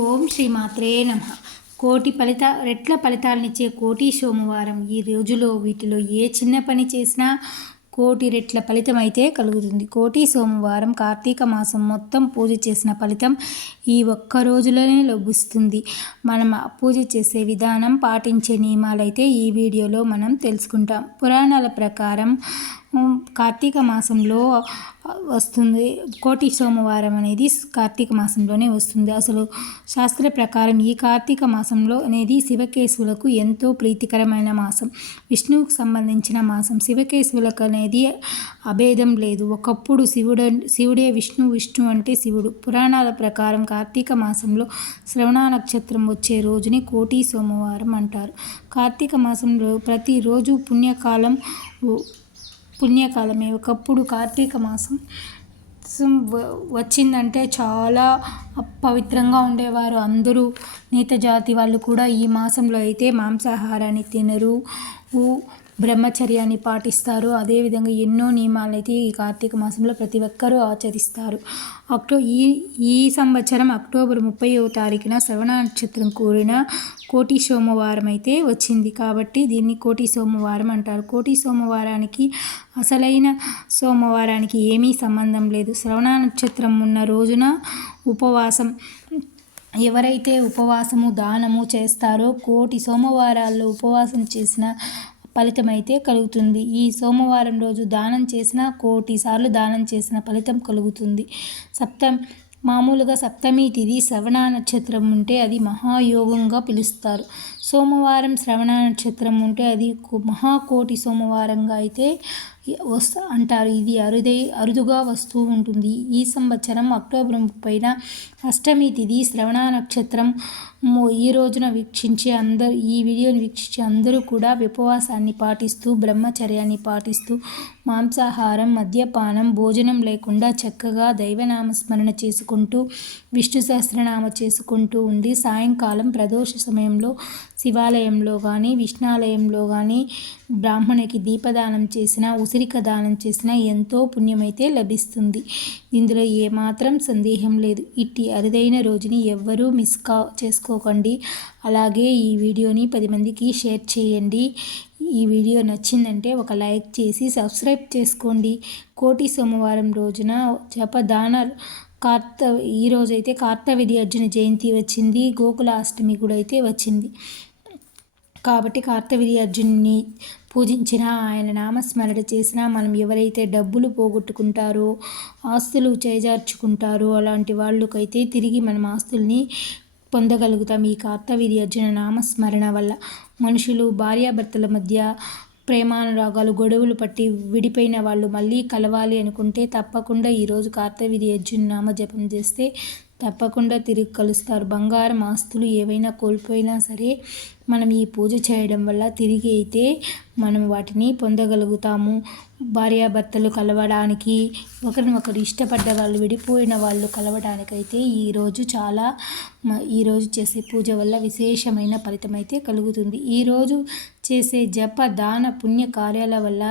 ఓం శ్రీ మాత్రే నమ. కోటి ఫలిత రెట్ల ఫలితాలనిచ్చే కోటి సోమవారం. ఈ రోజులో వీటిలో ఏ చిన్న పని చేసినా కోటి రెట్ల ఫలితం అయితే కలుగుతుంది. కోటి సోమవారం కార్తీక మాసం మొత్తం పూజ చేసిన ఫలితం ఈ ఒక్క రోజులోనే లభిస్తుంది. మనం పూజ చేసే విధానం పాటించే నియమాలు అయితే ఈ వీడియోలో మనం తెలుసుకుంటాం. పురాణాల ప్రకారం కార్తీక మాసంలో వస్తుంది. కోటి సోమవారం అనేది కార్తీక మాసంలోనే వస్తుంది. అసలు శాస్త్ర ప్రకారం ఈ కార్తీక మాసంలో అనేది శివకేశవులకు ఎంతో ప్రీతికరమైన మాసం. విష్ణువుకు సంబంధించిన మాసం. శివకేశవులకు అనేది అభేదం లేదు. ఒకప్పుడు శివుడు శివుడే విష్ణు విష్ణు అంటే శివుడు. పురాణాల ప్రకారం కార్తీక మాసంలో శ్రవణ నక్షత్రం వచ్చే రోజుని కోటి సోమవారం అంటారు. కార్తీక మాసంలో ప్రతిరోజు పుణ్యకాలం పుణ్యకాలమే. ఒకప్పుడు కార్తీక మాసం వచ్చిందంటే చాలా పవిత్రంగా ఉండేవారు. అందరూ నీత జాతి వాళ్ళు కూడా ఈ మాసంలో అయితే మాంసాహారాన్ని తినరు. బ్రహ్మచర్యాన్ని పాటిస్తారు. అదేవిధంగా ఎన్నో నియమాలు అయితే ఈ కార్తీక మాసంలో ప్రతి ఒక్కరూ ఆచరిస్తారు. అక్టో ఈ ఈ సంవత్సరం అక్టోబర్ ముప్పైవ తారీఖున శ్రవణ నక్షత్రం కూడిన కోటి సోమవారం అయితే వచ్చింది. కాబట్టి దీన్ని కోటి సోమవారం అంటారు. కోటి సోమవారానికి అసలైన సోమవారానికి ఏమీ సంబంధం లేదు. శ్రవణ నక్షత్రం ఉన్న రోజున ఉపవాసం ఎవరైతే ఉపవాసము దానము చేస్తారో కోటి సోమవారాల్లో ఉపవాసం చేసిన ఫలితమైతే కలుగుతుంది. ఈ సోమవారం రోజు దానం చేసిన కోటి సార్లు దానం చేసిన ఫలితం కలుగుతుంది. సప్తం మామూలుగా సప్తమి తిథి శ్రవణ నక్షత్రం ఉంటే అది మహాయోగంగా పిలుస్తారు. సోమవారం శ్రవణ నక్షత్రం ఉంటే అది మహాకోటి సోమవారంగా అయితే వస్త అంటారు. ఇది అరుదై అరుదుగా వస్తూ ఉంటుంది. ఈ సంవత్సరం అక్టోబర్ ముప్పైన అష్టమి తిథి శ్రవణ నక్షత్రం ఈ రోజున వీక్షించి అందరు ఈ వీడియోని వీక్షించి అందరూ కూడా ఉపవాసాన్ని పాటిస్తూ బ్రహ్మచర్యాన్ని పాటిస్తూ మాంసాహారం మద్యపానం భోజనం లేకుండా చక్కగా దైవనామస్మరణ చేసుకుంటూ విష్ణు సహస్రనామ చేసుకుంటూ ఉండి సాయంకాలం ప్రదోష సమయంలో శివాలయంలో కానీ విష్ణాలయంలో కానీ బ్రాహ్మణికి దీపదానం చేసిన ఉసిరిక దానం చేసిన ఎంతో పుణ్యమైతే లభిస్తుంది. ఇందులో ఏమాత్రం సందేహం లేదు. ఇట్టి అరుదైన రోజుని ఎవ్వరూ మిస్ కా చేసుకో మర్చిపోకండి అలాగే ఈ వీడియోని పది మందికి షేర్ చేయండి. ఈ వీడియో నచ్చిందంటే ఒక లైక్ చేసి సబ్స్క్రైబ్ చేసుకోండి. కోటి సోమవారం రోజున జపదాన కార్త ఈరోజైతే కార్తవిధి అర్జున జయంతి వచ్చింది. గోకులాష్టమి కూడా అయితే వచ్చింది. కాబట్టి కార్తవీర్య అర్జున్ని పూజించిన ఆయన నామస్మరణ చేసినా మనం ఎవరైతే డబ్బులు పోగొట్టుకుంటారో ఆస్తులు చేజార్చుకుంటారో అలాంటి వాళ్ళకైతే తిరిగి మనం ఆస్తుల్ని పొందగలుగుతాం. ఈ కార్తవీర్య అర్జున నామస్మరణ వల్ల మనుషులు భార్యాభర్తల మధ్య ప్రేమానురాగాలు గొడవలు పట్టి విడిపోయిన వాళ్ళు మళ్ళీ కలవాలి అనుకుంటే తప్పకుండా ఈరోజు కార్తవీర్య అర్జున నామ జపం చేస్తే తప్పకుండా తిరిగి కలుస్తారు. బంగారం ఆస్తులు ఏవైనా కోల్పోయినా సరే మనం ఈ పూజ చేయడం వల్ల తిరిగి అయితే మనం వాటిని పొందగలుగుతాము. భార్యాభర్తలు కలవడానికి ఒకరిని ఒకరు ఇష్టపడ్డ వాళ్ళు విడిపోయిన వాళ్ళు కలవడానికైతే ఈరోజు చాలా ఈరోజు చేసే పూజ వల్ల విశేషమైన ఫలితం అయితే కలుగుతుంది. ఈరోజు చేసే జప దాన పుణ్య కార్యాల వల్ల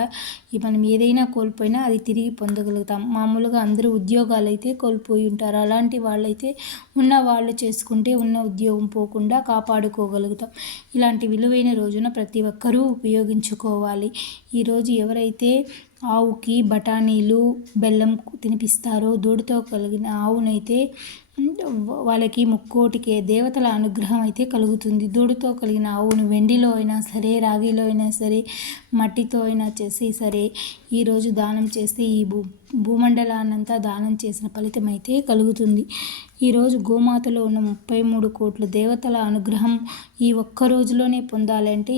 మనం ఏదైనా కోల్పోయినా అది తిరిగి పొందగలుగుతాం. మామూలుగా అందరూ ఉద్యోగాలు అయితే కోల్పోయి ఉంటారు. అలాంటి వాళ్ళైతే ఉన్న వాళ్ళు చేసుకుంటే ఉన్న ఉద్యోగం పోకుండా కాపాడుకోగలుగుతాం. ఇలాంటి విలువైన రోజున ప్రతి ఒక్కరూ ఉపయోగించుకోవాలి. ఈరోజు ఎవరైతే ఆవుకి బఠానీలు బెల్లం తినిపిస్తారో దూడితో కలిగిన ఆవునైతే వాళ్ళకి ముక్కోటికే దేవతల అనుగ్రహం అయితే కలుగుతుంది. దూడుతో కలిగిన ఆవును వెండిలో అయినా సరే రాగిలో అయినా సరే మట్టితో అయినా చేసి సరే ఈరోజు దానం చేస్తే ఈ భూ భూమండలాన్నంతా దానం చేసిన ఫలితం అయితే కలుగుతుంది. ఈరోజు గోమాతలో ఉన్న ముప్పై మూడు కోట్ల దేవతల అనుగ్రహం ఈ ఒక్క రోజులోనే పొందాలంటే